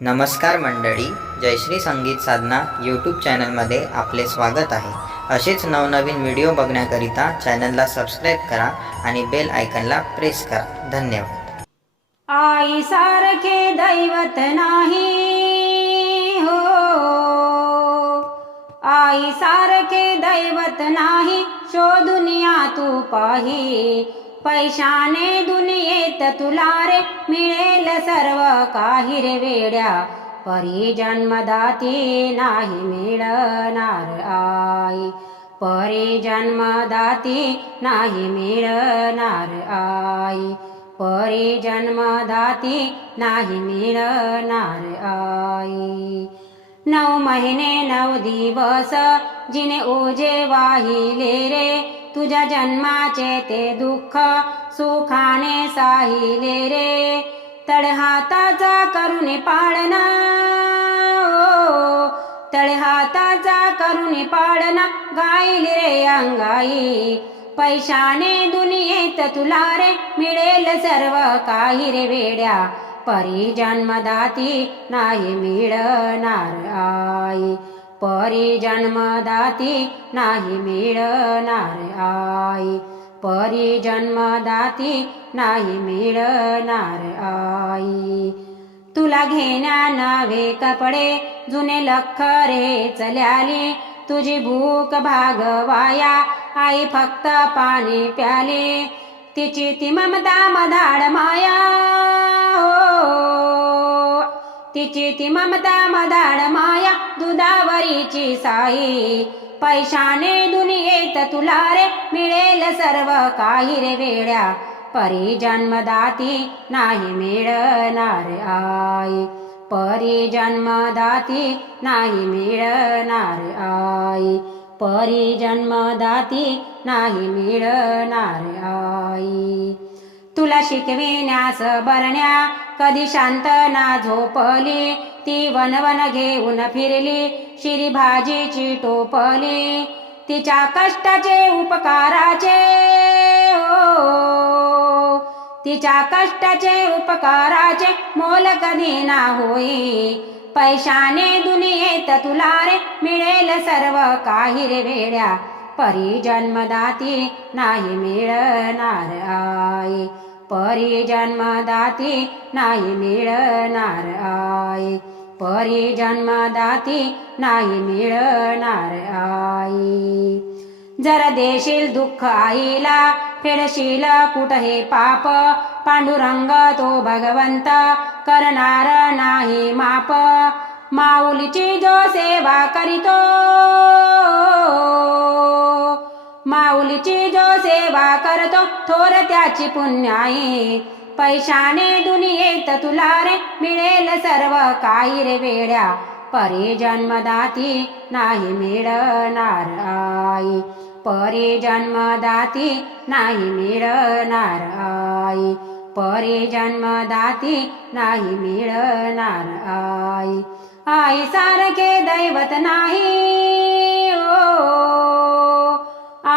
नमस्कार मंडळी जयश्री संगीत साधना यूट्यूब चॅनलमध्ये आपले स्वागत आहे. असेच नवनवीन व्हिडिओ बघण्याकरिता चॅनलला सबस्क्राईब करा आणि बेल आयकनला प्रेस करा. धन्यवाद. आई सारखे दैवत नाही हो. आई सारखे दैवत नाही शोधुनिया तू पाही. पैशाने दुनियेत तुला रे मिळेल सर्व काही रे वेड्या. परी जन्मदाती नाही मिळणार आई. परी जन्मदाती नाही मिळणार आई. परी जन्मदाती नाही मिळणार आई. नऊ महिने नऊ दिवस जिने ओझे वाहिले रे तुझ्या जन्माचे ते दुःख सुखाने साहिले रे. तळहाताचा करुणे पाळणा ओ, तळहाताचा करुणे पाळणा गाईल रे अंगाई. पैशाने दुनियेत तुला रे मिळेल सर्व काही रे वेड्या. परी जन्मदाती नाही मिळणार आई. परी जन्मदाती नाही मिळणार आई. परी जन्मदाती नाही मिळणार आई. तुला घेण्या नवे कपडे जुने लखरे चल्याली. तुझी भूक भागवाया आई फक्त पाणी प्याले. तिची ती ममता मधाड माया. हो तिची ती ममता मदाड माया दुधावरीची साई. पैशाने दुनियेत तुला रे मिळेल सर्व काही रे वेड्या. परी जन्मदाती नाही मिळणार आई. परी जन्मदाती नाही मिळणार आई. परी जन्मदाती नाही मिळणार आई. तुला शिकविण्यास बरण्या कधी शांत ना झोपली. ती वनवन घेऊन फिरली शिरी भाजीची टोपली. तिच्या कष्टाचे उपकाराचे ओ तिच्या कष्टाचे उपकाराचे मोल कधी ना होई. पैशाने दुनियेत तुला रे मिळेल सर्व काही रे वेड्या. परी जन्मदाती नाही मिळणार आई. परी जन्मदाती नाही मिळणार आई. परी जन्मदाती नाही मिळणार आई. जर देशील दुःख आईला फेडशील कुठ हे पाप? पांडुरंग तो भगवंत करणार नाही माप. माऊलीची जो सेवा करीतो माऊलीची जो सेवा करतो थोर त्याची पुण्याई पैशाने दुनियेत तुला रे मिळेल सर्व काही रे वेड्या. परी जन्मदाती नाही मिळणार आई. परी जन्मदाती नाही मिळणार आई. परी जन्मदाती नाही मिळणार आई. आई सारखे दैवत नाही.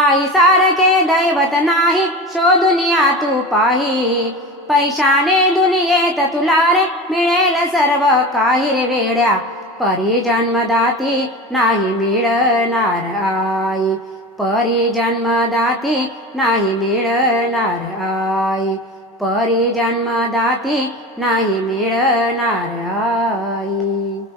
आई सारखे दैवत नाही शोधुनिया तू पाही. पैशाने दुनियेत तुला रे मिळेल सर्व काही रे वेड्या. परी जन्मदाती नाही मिळणार आई. परी जन्मदाती नाही मिळणार आई. परी जन्मदाती नाही मिळणार आई.